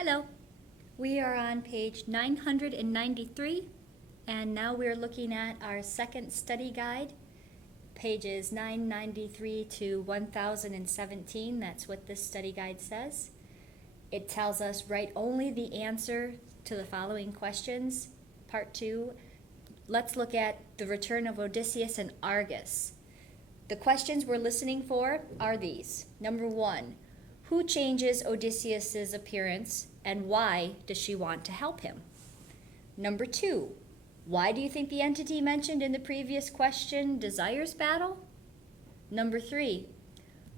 Hello, we are on page 993, and now we're looking at our second study guide, pages 993 to 1017. That's what this study guide says. It tells us write only the answer to the following questions. Part 2, let's look at the return of Odysseus and Argus. The questions we're listening for are these. Number 1, who changes Odysseus's appearance and why does she want to help him? Number 2, why do you think the entity mentioned in the previous question desires battle? Number 3,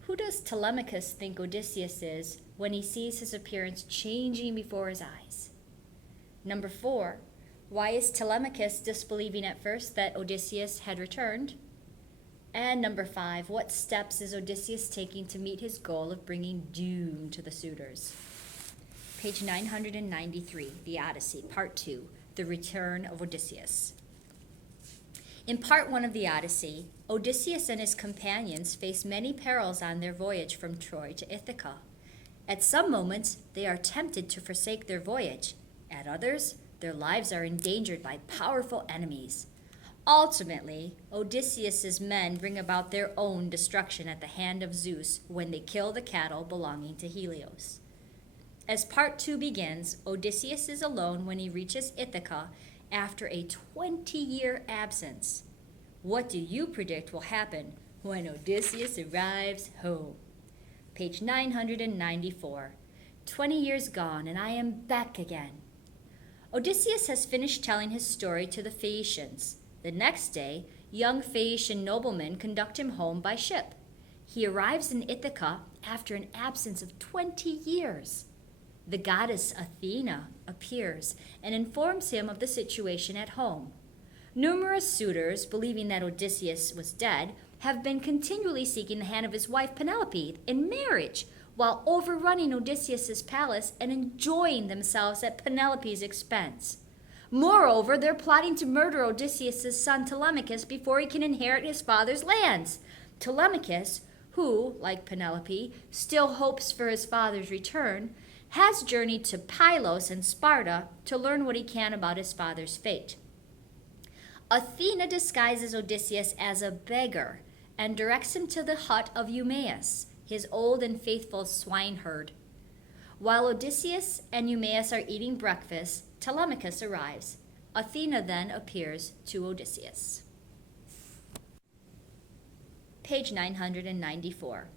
who does Telemachus think Odysseus is when he sees his appearance changing before his eyes? Number 4, why is Telemachus disbelieving at first that Odysseus had returned? And number 5, what steps is Odysseus taking to meet his goal of bringing doom to the suitors? Page 993, the Odyssey, Part 2, the return of Odysseus. In Part 1 of the Odyssey, Odysseus and his companions face many perils on their voyage from Troy to Ithaca. At some moments, they are tempted to forsake their voyage. At others, their lives are endangered by powerful enemies. Ultimately, Odysseus's men bring about their own destruction at the hand of Zeus when they kill the cattle belonging to Helios. As Part 2 begins, Odysseus is alone when he reaches Ithaca after a 20-year absence. What do you predict will happen when Odysseus arrives home? Page 994. 20 years gone, and I am back again. Odysseus has finished telling his story to the Phaeacians. The next day, young Phaeacian noblemen conduct him home by ship. He arrives in Ithaca after an absence of 20 years. The goddess Athena appears and informs him of the situation at home. Numerous suitors, believing that Odysseus was dead, have been continually seeking the hand of his wife Penelope in marriage, while overrunning Odysseus's palace and enjoying themselves at Penelope's expense. Moreover, they're plotting to murder Odysseus's son Telemachus before he can inherit his father's lands. Telemachus, who, like Penelope, still hopes for his father's return, has journeyed to Pylos and Sparta to learn what he can about his father's fate. Athena disguises Odysseus as a beggar and directs him to the hut of Eumaeus, his old and faithful swineherd. While Odysseus and Eumaeus are eating breakfast, Telemachus arrives. Athena then appears to Odysseus. Page 994.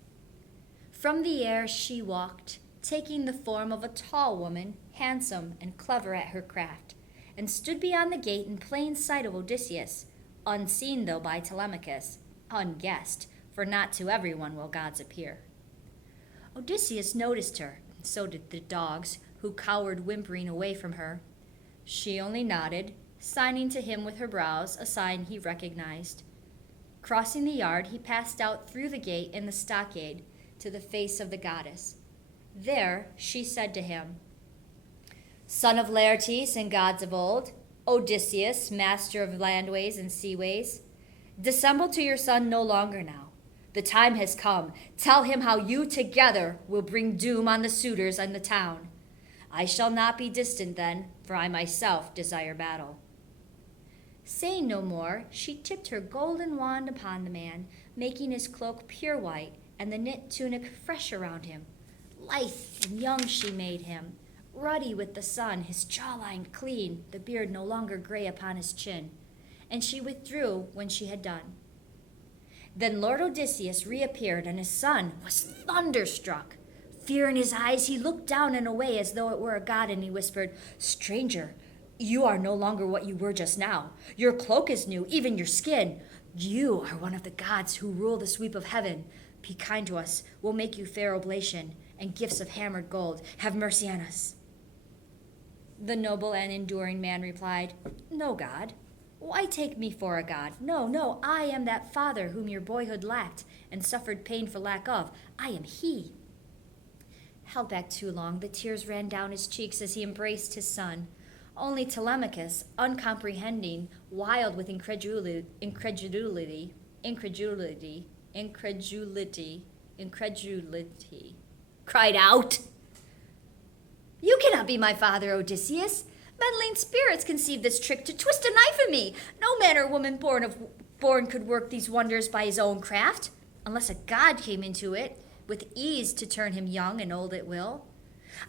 From the air she walked, taking the form of a tall woman, handsome and clever at her craft, and stood beyond the gate in plain sight of Odysseus, unseen though by Telemachus, unguessed, for not to everyone will gods appear. Odysseus noticed her, and so did the dogs, who cowered whimpering away from her. She only nodded, signing to him with her brows, a sign he recognized. Crossing the yard, he passed out through the gate in the stockade to the face of the goddess. There she said to him, "Son of Laertes and gods of old, Odysseus, master of landways and seaways, dissemble to your son no longer now. The time has come. Tell him how you together will bring doom on the suitors and the town. I shall not be distant then, for I myself desire battle." Saying no more, she tipped her golden wand upon the man, making his cloak pure white and the knit tunic fresh around him. Lithe and young she made him, ruddy with the sun, his jawline clean, the beard no longer gray upon his chin, and she withdrew when she had done. Then Lord Odysseus reappeared, and his son was thunderstruck. Fear in his eyes, he looked down and away as though it were a god, and he whispered, "Stranger, you are no longer what you were just now. Your cloak is new, even your skin. You are one of the gods who rule the sweep of heaven. Be kind to us. We'll make you fair oblation and gifts of hammered gold. Have mercy on us." The noble and enduring man replied, "No god. Why take me for a god? No, I am that father whom your boyhood lacked and suffered pain for lack of. I am he." Held back too long, the tears ran down his cheeks as he embraced his son. Only Telemachus, uncomprehending, wild with incredulity, cried out, You cannot be my father, Odysseus. Meddling spirits conceived this trick to twist a knife in me. No man or woman born could work these wonders by his own craft, unless a god came into it with ease to turn him young and old at will.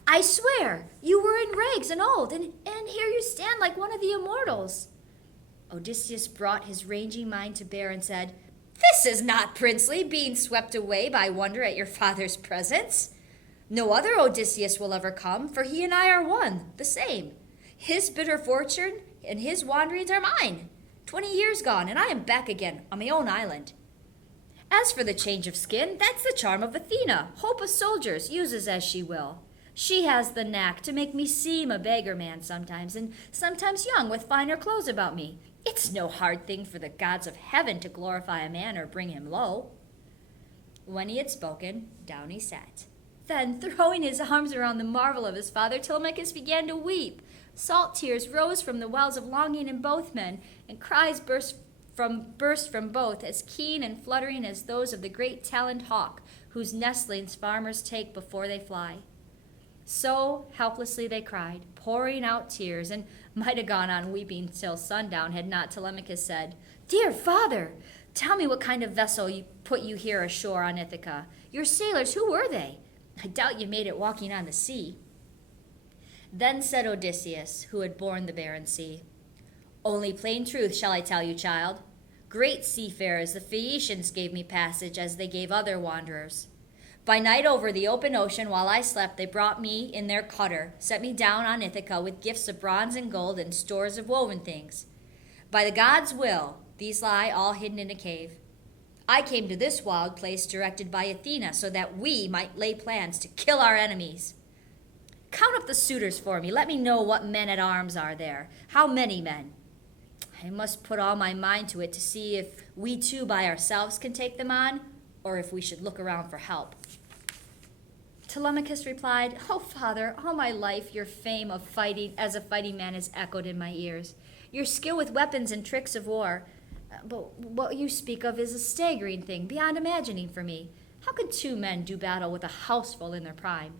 I swear, you were in rags and old, and here you stand like one of the immortals. Odysseus brought his ranging mind to bear and said, This is not princely, being swept away by wonder at your father's presence. No other Odysseus will ever come, for he and I are one, the same. His bitter fortune and his wanderings are mine. 20 years gone, and I am back again on my own island. As for the change of skin, that's the charm of Athena, hope of soldiers, uses as she will. She has the knack to make me seem a beggar man sometimes, and sometimes young with finer clothes about me. It's no hard thing for the gods of heaven to glorify a man or bring him low. When he had spoken, down he sat. Then, throwing his arms around the marvel of his father, Telemachus began to weep. Salt tears rose from the wells of longing in both men, and cries burst from both, as keen and fluttering as those of the great taloned hawk, whose nestlings farmers take before they fly. So helplessly they cried, pouring out tears, and might have gone on weeping till sundown had not Telemachus said, Dear father, tell me what kind of vessel put you here ashore on Ithaca. Your sailors, who were they? I doubt you made it walking on the sea. Then said Odysseus, who had borne the barren sea, Only plain truth shall I tell you, child. Great seafarers, the Phaeacians gave me passage as they gave other wanderers. By night over the open ocean while I slept, they brought me in their cutter, set me down on Ithaca with gifts of bronze and gold and stores of woven things. By the gods' will, these lie all hidden in a cave. I came to this wild place directed by Athena so that we might lay plans to kill our enemies. Count up the suitors for me. Let me know what men at arms are there. How many men? I must put all my mind to it to see if we two by ourselves can take them on, or if we should look around for help. Telemachus replied, Oh, father, all my life your fame of fighting as a fighting man has echoed in my ears. Your skill with weapons and tricks of war. But what you speak of is a staggering thing, beyond imagining for me. How could two men do battle with a houseful in their prime?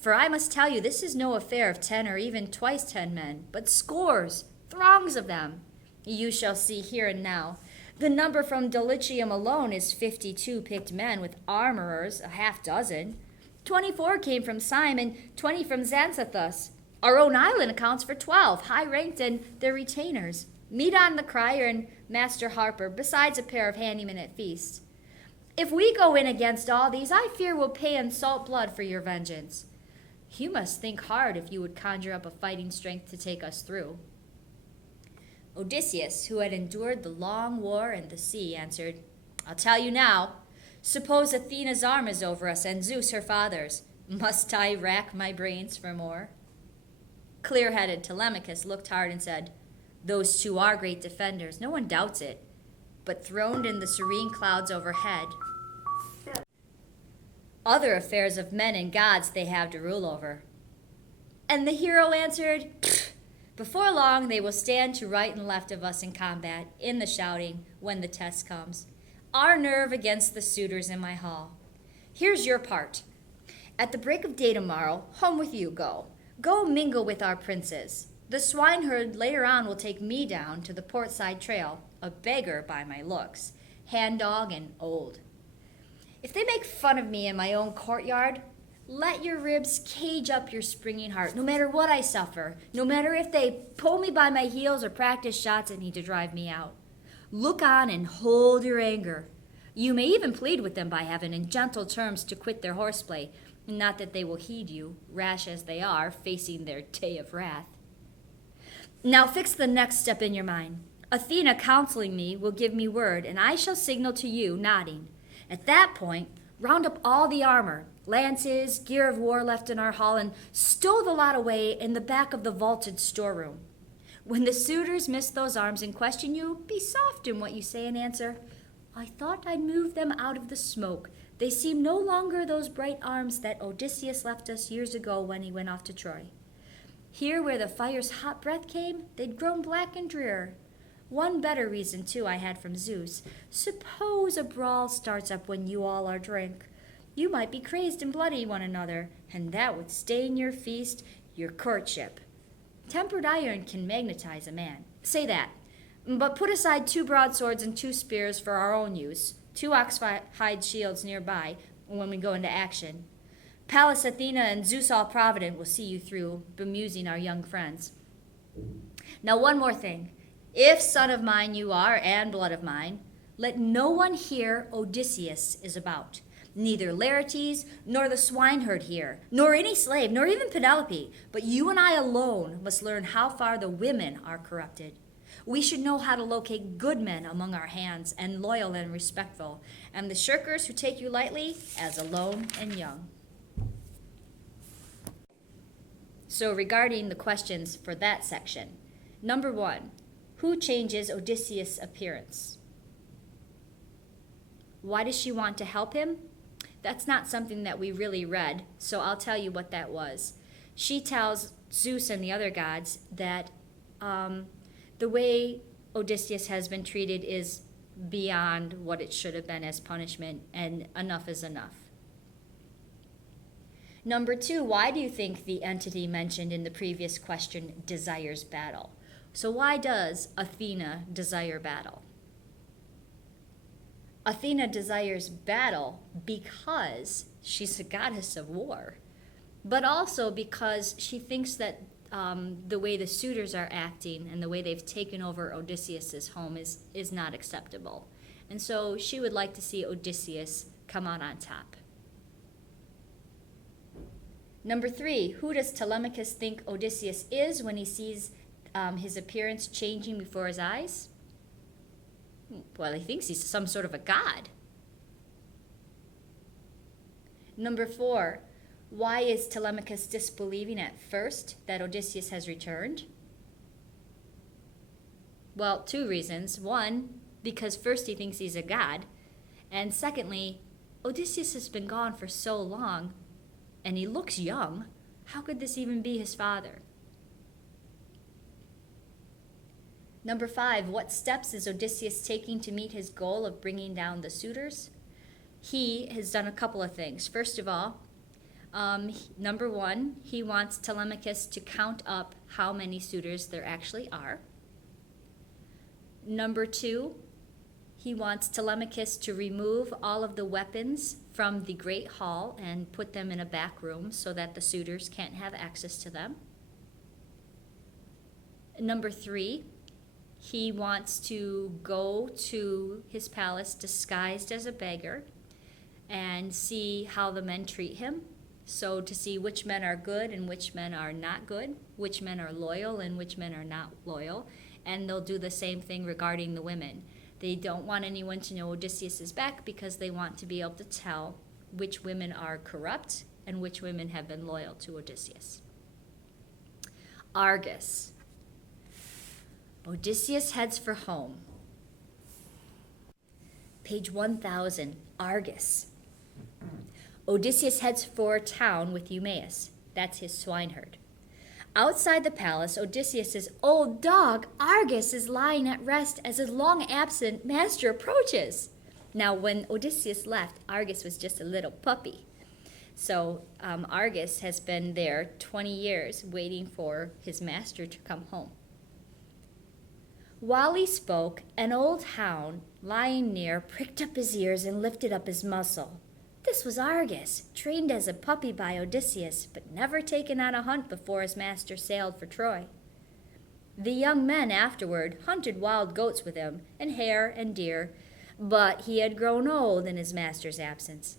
For I must tell you, this is no affair of 10 or even twice 10 men, but scores, throngs of them. You shall see here and now. The number from Dulichium alone is 52 picked men with armorers, a half dozen. 24 came from Syme and 20 from Xanthithus. Our own island accounts for 12, high-ranked and their retainers. Medon the crier and Master Harper, besides a pair of handymen at feast. If we go in against all these, I fear we'll pay in salt blood for your vengeance. You must think hard if you would conjure up a fighting strength to take us through. Odysseus, who had endured the long war and the sea, answered, I'll tell you now. Suppose Athena's arm is over us and Zeus her father's. Must I rack my brains for more? Clear-headed Telemachus looked hard and said, Those two are great defenders, no one doubts it. But throned in the serene clouds overhead, other affairs of men and gods they have to rule over. And the hero answered, Before long they will stand to right and left of us in combat, in the shouting, when the test comes. Our nerve against the suitors in my hall. Here's your part. At the break of day tomorrow, home with you go. Go mingle with our princes. The swineherd later on will take me down to the portside trail, a beggar by my looks, hand-dog and old. If they make fun of me in my own courtyard, let your ribs cage up your springing heart, no matter what I suffer, no matter if they pull me by my heels or practice shots at me to drive me out. Look on and hold your anger. You may even plead with them by heaven in gentle terms to quit their horseplay, not that they will heed you, rash as they are, facing their day of wrath. Now fix the next step in your mind. Athena counseling me will give me word, and I shall signal to you, nodding. At that point, round up all the armor, lances, gear of war left in our hall, and stow the lot away in the back of the vaulted storeroom. When the suitors miss those arms and question you, be soft in what you say and answer, I thought I'd move them out of the smoke. They seem no longer those bright arms that Odysseus left us years ago when he went off to Troy. Here where the fire's hot breath came, they'd grown black and drear. One better reason, too, I had from Zeus. Suppose a brawl starts up when you all are drunk. You might be crazed and bloody one another, and that would stain your feast, your courtship. Tempered iron can magnetize a man. Say that. But put aside 2 broadswords and 2 spears for our own use, 2 oxhide shields nearby when we go into action. Pallas Athena and Zeus all-provident will see you through, bemusing our young friends. Now one more thing. If son of mine you are, and blood of mine, let no one hear Odysseus is about. Neither Laertes, nor the swineherd here, nor any slave, nor even Penelope, but you and I alone must learn how far the women are corrupted. We should know how to locate good men among our hands, and loyal and respectful, and the shirkers who take you lightly as alone and young. So regarding the questions for that section, number 1, who changes Odysseus' appearance? Why does she want to help him? That's not something that we really read, so I'll tell you what that was. She tells Zeus and the other gods that the way Odysseus has been treated is beyond what it should have been as punishment, and enough is enough. Number 2, why do you think the entity mentioned in the previous question desires battle? So why does Athena desire battle? Athena desires battle because she's a goddess of war, but also because she thinks that the way the suitors are acting and the way they've taken over Odysseus' home is not acceptable. And so she would like to see Odysseus come out on top. Number 3, who does Telemachus think Odysseus is when he sees his appearance changing before his eyes? Well, he thinks he's some sort of a god. Number 4, why is Telemachus disbelieving at first that Odysseus has returned? Well, 2 reasons. 1, because first he thinks he's a god, and secondly, Odysseus has been gone for so long, and he looks young. How could this even be his father? Number 5, what steps is Odysseus taking to meet his goal of bringing down the suitors? He has done a couple of things. First of all, number 1, he wants Telemachus to count up how many suitors there actually are. Number 2, he wants Telemachus to remove all of the weapons from the Great Hall and put them in a back room so that the suitors can't have access to them. Number 3, he wants to go to his palace disguised as a beggar and see how the men treat him. So to see which men are good and which men are not good, which men are loyal and which men are not loyal. And they'll do the same thing regarding the women. They don't want anyone to know Odysseus is back because they want to be able to tell which women are corrupt and which women have been loyal to Odysseus. Argus. Odysseus heads for home. Page 1000, Argus. Odysseus heads for town with Eumaeus. That's his swineherd. Outside the palace, Odysseus' old dog, Argus, is lying at rest as his long-absent master approaches. Now, when Odysseus left, Argus was just a little puppy. So Argus has been there 20 years waiting for his master to come home. While he spoke, an old hound lying near pricked up his ears and lifted up his muzzle. This was Argus, trained as a puppy by Odysseus, but never taken on a hunt before his master sailed for Troy. The young men afterward hunted wild goats with him, and hare and deer, but he had grown old in his master's absence.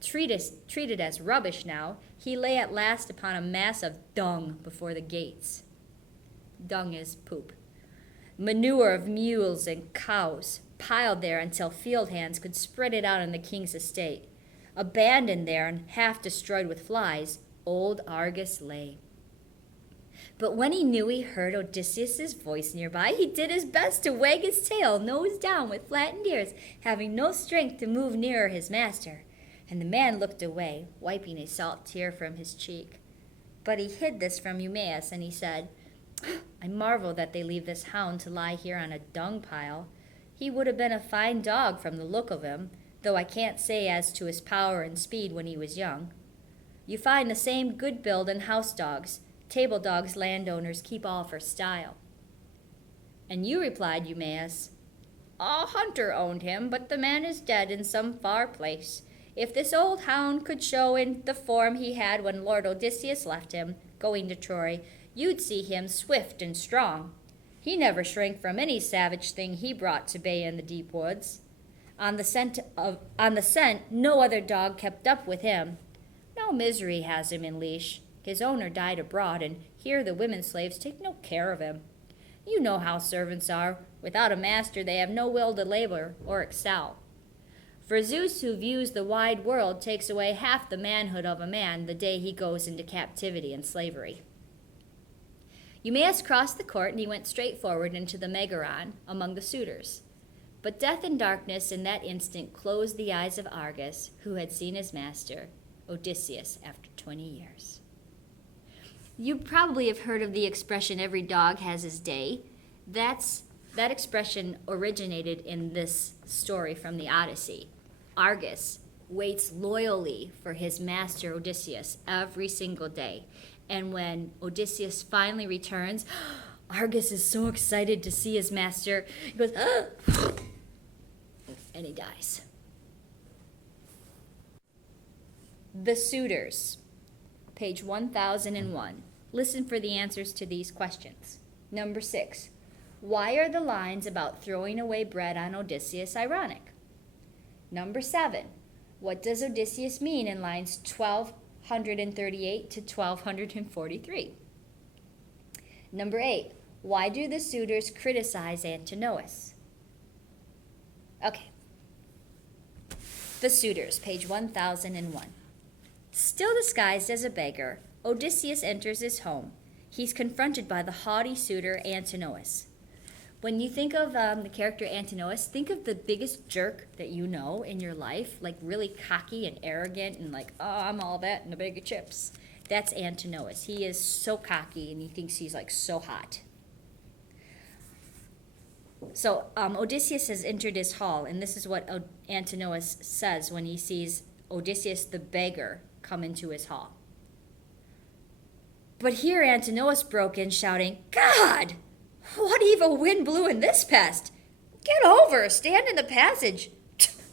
Treated as rubbish now, he lay at last upon a mass of dung before the gates. Dung is poop. Manure of mules and cows, piled there until field hands could spread it out on the king's estate. Abandoned there and half destroyed with flies, old Argus lay. But when he knew he heard Odysseus' voice nearby, he did his best to wag his tail, nose down with flattened ears, having no strength to move nearer his master. And the man looked away, wiping a salt tear from his cheek. But he hid this from Eumaeus, and he said, I marvel that they leave this hound to lie here on a dung pile. He would have been a fine dog from the look of him, though I can't say as to his power and speed when he was young. You find the same good build in house dogs. Table dogs landowners keep all for style. And you replied, Eumaeus, a hunter owned him, but the man is dead in some far place. If this old hound could show in the form he had when Lord Odysseus left him, going to Troy, you'd see him swift and strong. He never shrank from any savage thing he brought to bay in the deep woods. On the scent, no other dog kept up with him. No misery has him in leash. His owner died abroad, and here the women slaves take no care of him. You know how servants are. Without a master, they have no will to labor or excel. For Zeus, who views the wide world, takes away half the manhood of a man the day he goes into captivity and slavery. Eumaeus crossed the court, and he went straight forward into the Megaron among the suitors. But death and darkness in that instant closed the eyes of Argus, who had seen his master, Odysseus, after 20 years. You probably have heard of the expression, every dog has his day. That expression originated in this story from the Odyssey. Argus waits loyally for his master Odysseus every single day. And when Odysseus finally returns, Argus is so excited to see his master. He goes, and he dies. The Suitors, page 1001. Listen for the answers to these questions. Number 6. Why are the lines about throwing away bread on Odysseus ironic? Number 7. What does Odysseus mean in lines 1238 to 1243? Number 8. Why do the suitors criticize Antinous? Okay. The Suitors, page 1001. Still disguised as a beggar, Odysseus enters his home. He's confronted by the haughty suitor Antinous. When you think of the character Antinous, think of the biggest jerk that you know in your life, like really cocky and arrogant and like, oh, I'm all that in a bag of chips. That's Antinous. He is so cocky and he thinks he's like so hot. So Odysseus has entered his hall, and this is what Antinous says when he sees Odysseus the beggar come into his hall. But here Antinous broke in, shouting, God! What evil wind blew in this pest? Get over, stand in the passage.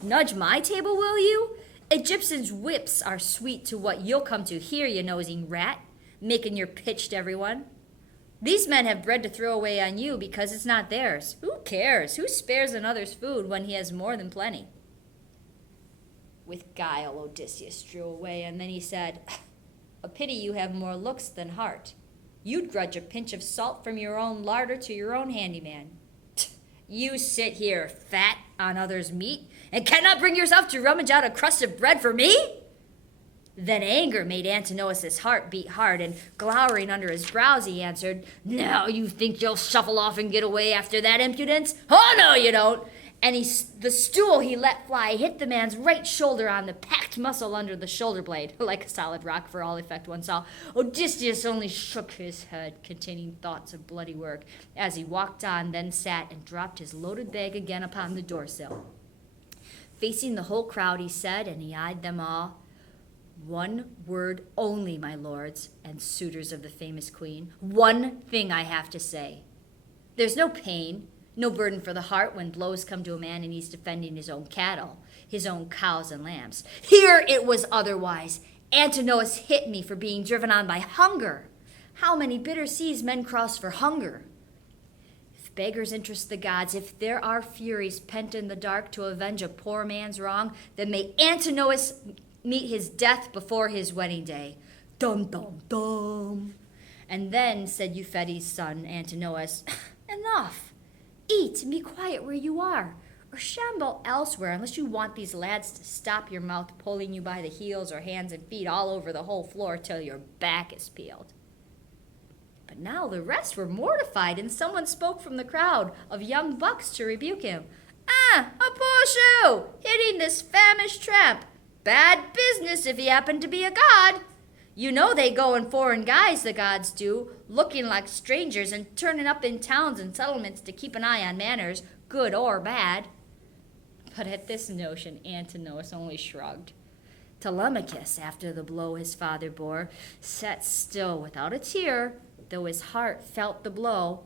Nudge my table, will you? Egyptians' whips are sweet to what you'll come to here, you nosing rat, making your pitch to everyone. These men have bread to throw away on you because it's not theirs. Who cares? Who spares another's food when he has more than plenty? With guile, Odysseus drew away, and then he said, a pity you have more looks than heart. You'd grudge a pinch of salt from your own larder to your own handyman. You sit here, fat on others' meat, and cannot bring yourself to rummage out a crust of bread for me? Then anger made Antinous' heart beat hard, and glowering under his brows he answered, Now you think you'll shuffle off and get away after that impudence? Oh, no, you don't! And the stool he let fly hit the man's right shoulder on the packed muscle under the shoulder blade, like a solid rock for all effect one saw. Odysseus only shook his head, containing thoughts of bloody work, as he walked on, then sat and dropped his loaded bag again upon the doorsill. Facing the whole crowd, he said, and he eyed them all, One word only, my lords and suitors of the famous queen. One thing I have to say. There's no pain, no burden for the heart when blows come to a man and he's defending his own cattle, his own cows and lambs. Here it was otherwise. Antinous hit me for being driven on by hunger. How many bitter seas men cross for hunger? If beggars interest the gods, if there are furies pent in the dark to avenge a poor man's wrong, then may Antinous meet his death before his wedding day. Dum, dum, dum. And then, said Euphetes' son, Antinous, enough. Eat and be quiet where you are, or shamble elsewhere unless you want these lads to stop your mouth pulling you by the heels or hands and feet all over the whole floor till your back is peeled. But now the rest were mortified, and someone spoke from the crowd of young bucks to rebuke him. A poor shoe, hitting this famished tramp. Bad business if he happened to be a god. You know they go in foreign guise, the gods do, looking like strangers and turning up in towns and settlements to keep an eye on manners, good or bad. But at this notion, Antinous only shrugged. Telemachus, after the blow his father bore, sat still without a tear, though his heart felt the blow.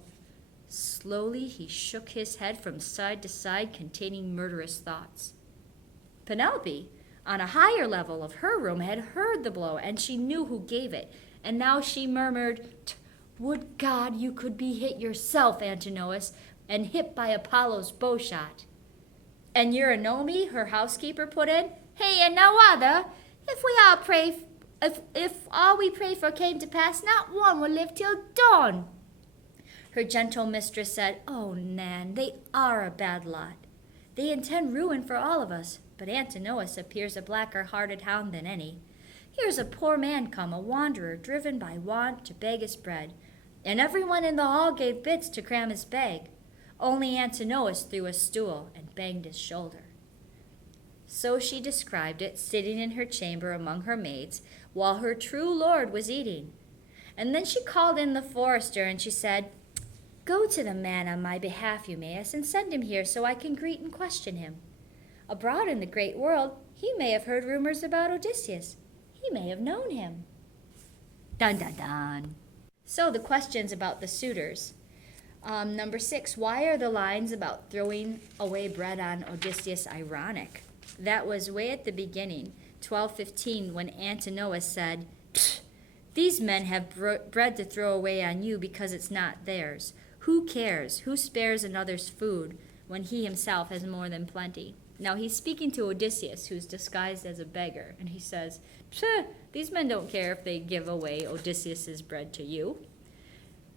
Slowly he shook his head from side to side, containing murderous thoughts. Penelope, on a higher level of her room, had heard the blow, and she knew who gave it. And now she murmured, "Would God you could be hit yourself, Antinous, and hit by Apollo's bowshot." And Eurynome, her housekeeper, put in, "Hey, and no other. If all we pray for came to pass, not one will live till dawn." Her gentle mistress said, "Oh, Nan, they are a bad lot. They intend ruin for all of us, but Antinous appears a blacker-hearted hound than any. Here's a poor man come, a wanderer, driven by want to beg his bread, and everyone in the hall gave bits to cram his bag. Only Antinous threw a stool and banged his shoulder." So she described it, sitting in her chamber among her maids, while her true lord was eating. And then she called in the forester, and she said, "Go to the man on my behalf, Eumaeus, and send him here so I can greet and question him. Abroad in the great world, he may have heard rumors about Odysseus. He may have known him." Dun, dun, dun. So the questions about the suitors. Number 6, why are the lines about throwing away bread on Odysseus ironic? That was way at the beginning, 12:15, when Antinous said, "These men have bread to throw away on you because it's not theirs. Who cares? Who spares another's food when he himself has more than plenty?" Now he's speaking to Odysseus, who's disguised as a beggar, and he says, "These men don't care if they give away Odysseus's bread to you.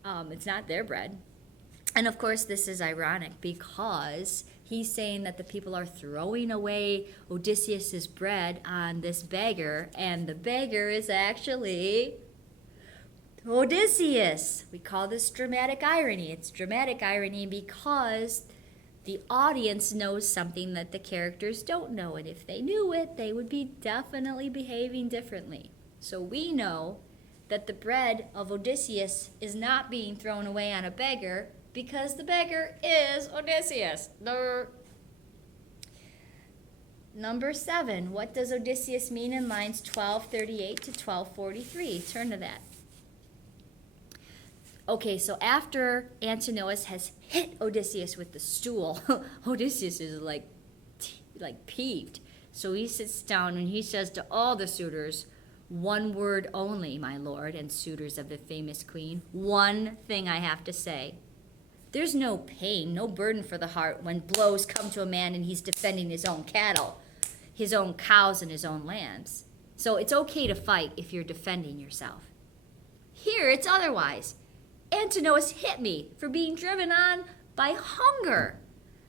It's not their bread." And of course, this is ironic because he's saying that the people are throwing away Odysseus's bread on this beggar, and the beggar is actually Odysseus. We call this dramatic irony. It's dramatic irony because the audience knows something that the characters don't know, and if they knew it, they would be definitely behaving differently. So we know that the bread of Odysseus is not being thrown away on a beggar because the beggar is Odysseus. Number 7, what does Odysseus mean in lines 12:38 to 12:43? Turn to that. Okay, so after Antinous has hit Odysseus with the stool, Odysseus is like peeved. So he sits down and he says to all the suitors, "One word only, my lord and suitors of the famous queen. One thing I have to say. There's no pain, no burden for the heart when blows come to a man and he's defending his own cattle, his own cows, and his own lambs. So it's okay to fight if you're defending yourself. Here it's otherwise. Antinous hit me for being driven on by hunger.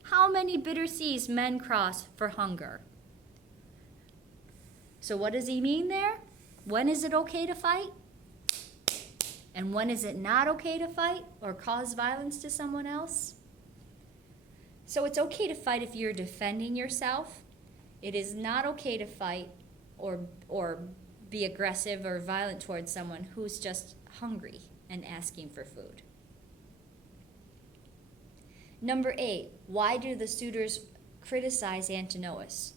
How many bitter seas men cross for hunger." So what does he mean there? When is it okay to fight? And when is it not okay to fight or cause violence to someone else? So it's okay to fight if you're defending yourself. It is not okay to fight or be aggressive or violent towards someone who's just hungry and asking for food. Number 8, why do the suitors criticize Antinous?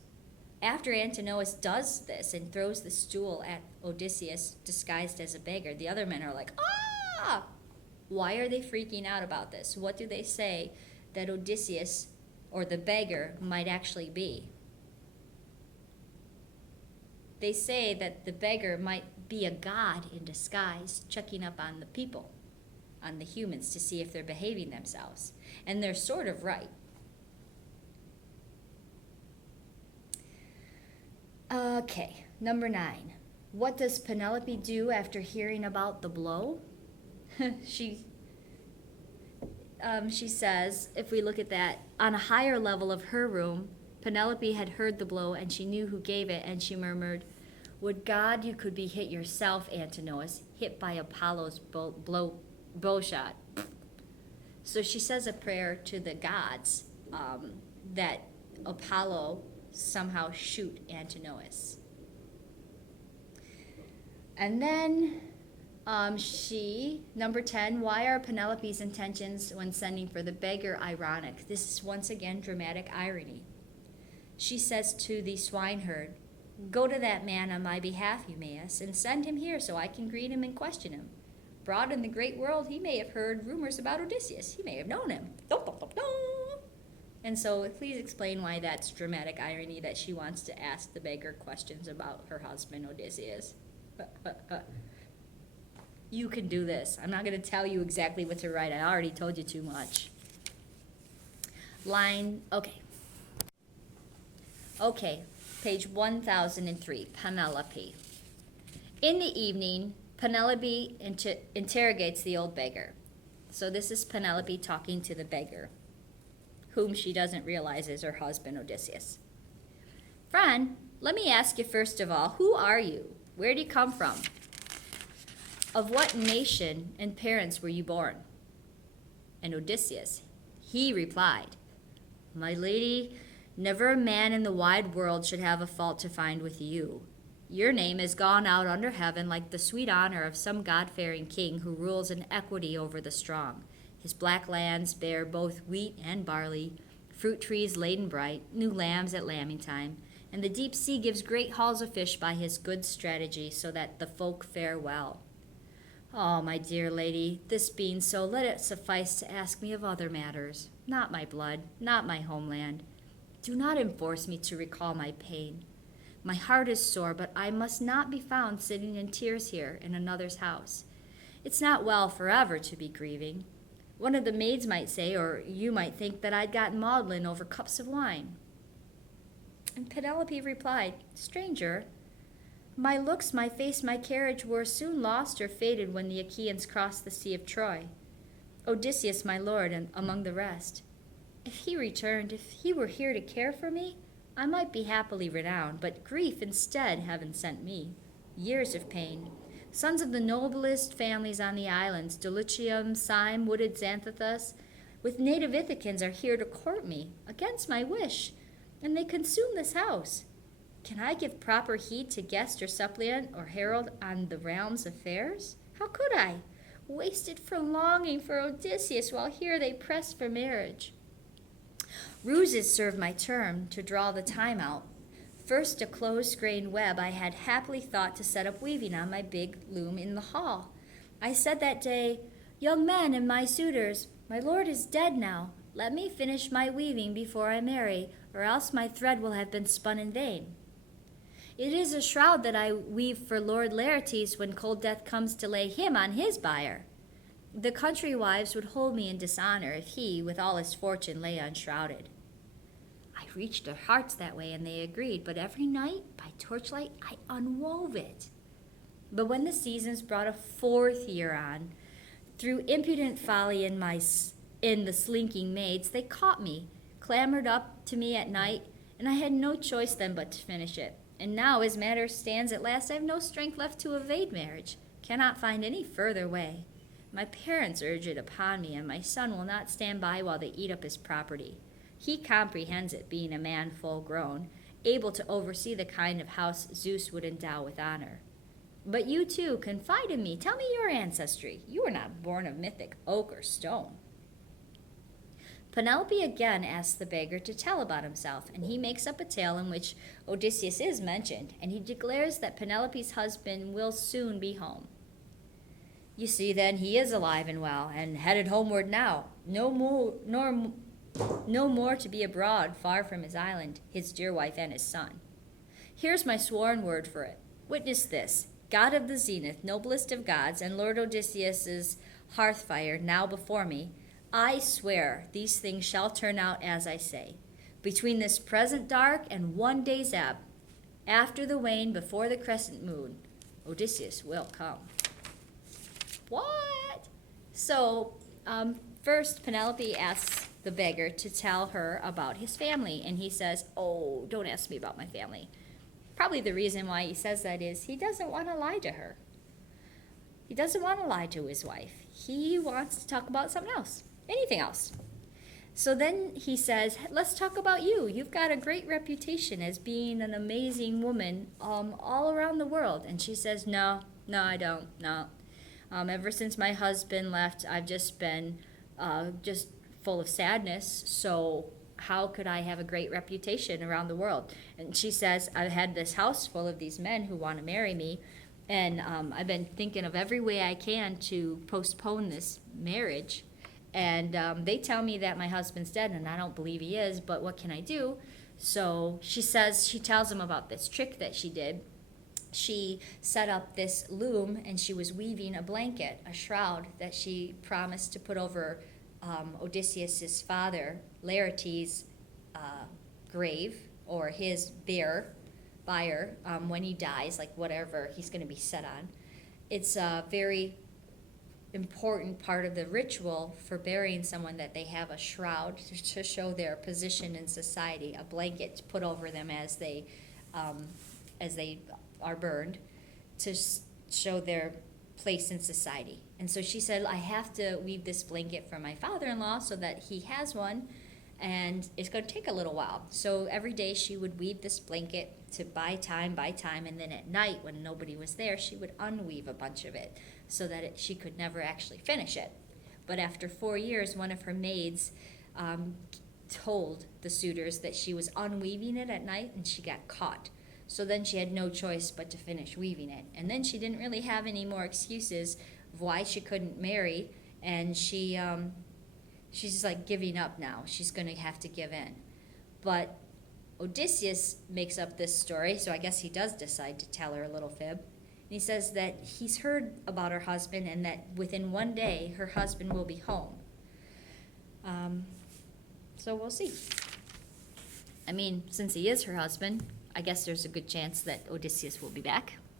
After Antinous does this and throws the stool at Odysseus disguised as a beggar, the other men are like, "Ah!" Why are they freaking out about this? What do they say that Odysseus or the beggar might actually be? They say that the beggar might be a god in disguise, checking up on the people, on the humans, to see if they're behaving themselves. And they're sort of right. Okay, number 9. What does Penelope do after hearing about the blow? She says, if we look at that, on a higher level of her room, Penelope had heard the blow and she knew who gave it, and she murmured, "Would God you could be hit yourself, Antinous, hit by Apollo's bowshot." So she says a prayer to the gods that Apollo somehow shoot Antinous. And then number 10, why are Penelope's intentions when sending for the beggar ironic? This is once again dramatic irony. She says to the swineherd, "Go to that man on my behalf, Eumaeus, and send him here so I can greet him and question him. Abroad in the great world, he may have heard rumors about Odysseus. He may have known him." And so please explain why that's dramatic irony that she wants to ask the beggar questions about her husband, Odysseus. You can do this. I'm not going to tell you exactly what to write. I already told you too much. Okay, page 1003, Penelope. In the evening, Penelope interrogates the old beggar. So this is Penelope talking to the beggar, whom she doesn't realize is her husband, Odysseus. "Friend, let me ask you first of all, who are you? Where do you come from? Of what nation and parents were you born?" And Odysseus, he replied, "My lady, never a man in the wide world should have a fault to find with you. Your name has gone out under heaven like the sweet honor of some God-fearing king who rules in equity over the strong. His black lands bear both wheat and barley, fruit trees laden bright, new lambs at lambing time, and the deep sea gives great hauls of fish by his good strategy, so that the folk fare well. Oh, my dear lady, this being so, let it suffice to ask me of other matters, not my blood, not my homeland. Do not enforce me to recall my pain. My heart is sore, but I must not be found sitting in tears here in another's house. It's not well forever to be grieving. One of the maids might say, or you might think, that I'd got maudlin over cups of wine." And Penelope replied, "Stranger, my looks, my face, my carriage were soon lost or faded when the Achaeans crossed the Sea of Troy. Odysseus, my lord, and among the rest. If he returned, if he were here to care for me, I might be happily renowned, but grief instead heaven sent me. Years of pain. Sons of the noblest families on the islands, Dulichium, Cyme, wooded Xanthithus, with native Ithacans are here to court me, against my wish, and they consume this house. Can I give proper heed to guest or suppliant or herald on the realm's affairs? How could I? Wasted for longing for Odysseus, while here they press for marriage. Ruses serve my term to draw the time out. First, a close-grained web I had happily thought to set up weaving on my big loom in the hall. I said that day, 'Young men and my suitors, my lord is dead now. Let me finish my weaving before I marry, or else my thread will have been spun in vain. It is a shroud that I weave for Lord Laertes when cold death comes to lay him on his bier. The country wives would hold me in dishonor if he, with all his fortune, lay unshrouded.' I reached their hearts that way, and they agreed, but every night, by torchlight, I unwove it. But when the seasons brought a fourth year on, through impudent folly in the slinking maids, they caught me, clambered up to me at night, and I had no choice then but to finish it. And now, as matters stands at last, I have no strength left to evade marriage, cannot find any further way. My parents urge it upon me, and my son will not stand by while they eat up his property. He comprehends it, being a man full grown, able to oversee the kind of house Zeus would endow with honor. But you too, confide in me. Tell me your ancestry. You were not born of mythic oak or stone." Penelope again asks the beggar to tell about himself, and he makes up a tale in which Odysseus is mentioned, and he declares that Penelope's husband will soon be home. "You see, then, he is alive and well, and headed homeward now. No more to be abroad, far from his island, his dear wife, and his son. Here's my sworn word for it. Witness this, God of the zenith, noblest of gods, and Lord Odysseus's hearth-fire now before me, I swear these things shall turn out as I say. Between this present dark and one day's ebb, after the wane, before the crescent moon, Odysseus will come." What? So, first Penelope asks the beggar to tell her about his family, and he says, "Oh, don't ask me about my family." Probably the reason why he says that is he doesn't want to lie to her. He doesn't want to lie to his wife. He wants to talk about something else, anything else. So then he says, "Let's talk about you. You've got a great reputation as being an amazing woman all around the world." And she says, No, I don't, no. Ever since my husband left, I've just been just full of sadness, so how could I have a great reputation around the world? And she says, I've had this house full of these men who want to marry me, and I've been thinking of every way I can to postpone this marriage. And they tell me that my husband's dead, and I don't believe he is, but what can I do? So she says, she tells him about this trick that she did. She set up this loom, and she was weaving a blanket, a shroud, that she promised to put over Odysseus's father, Laertes' grave, or his bier, when he dies, like whatever he's going to be set on. It's a very important part of the ritual for burying someone, that they have a shroud to show their position in society, a blanket to put over them as they are burned, to show their place in society. And so she said, I have to weave this blanket for my father-in-law so that he has one, and it's going to take a little while. So every day she would weave this blanket to buy time, and then at night when nobody was there, she would unweave a bunch of it so that she could never actually finish it. But after 4 years, one of her maids told the suitors that she was unweaving it at night, and she got caught. So then she had no choice but to finish weaving it. And then she didn't really have any more excuses of why she couldn't marry, and she's just like giving up now. She's going to have to give in. But Odysseus makes up this story, so I guess he does decide to tell her a little fib. And he says that he's heard about her husband, and that within 1 day her husband will be home. So we'll see. I mean, since he is her husband, I guess there's a good chance that Odysseus will be back.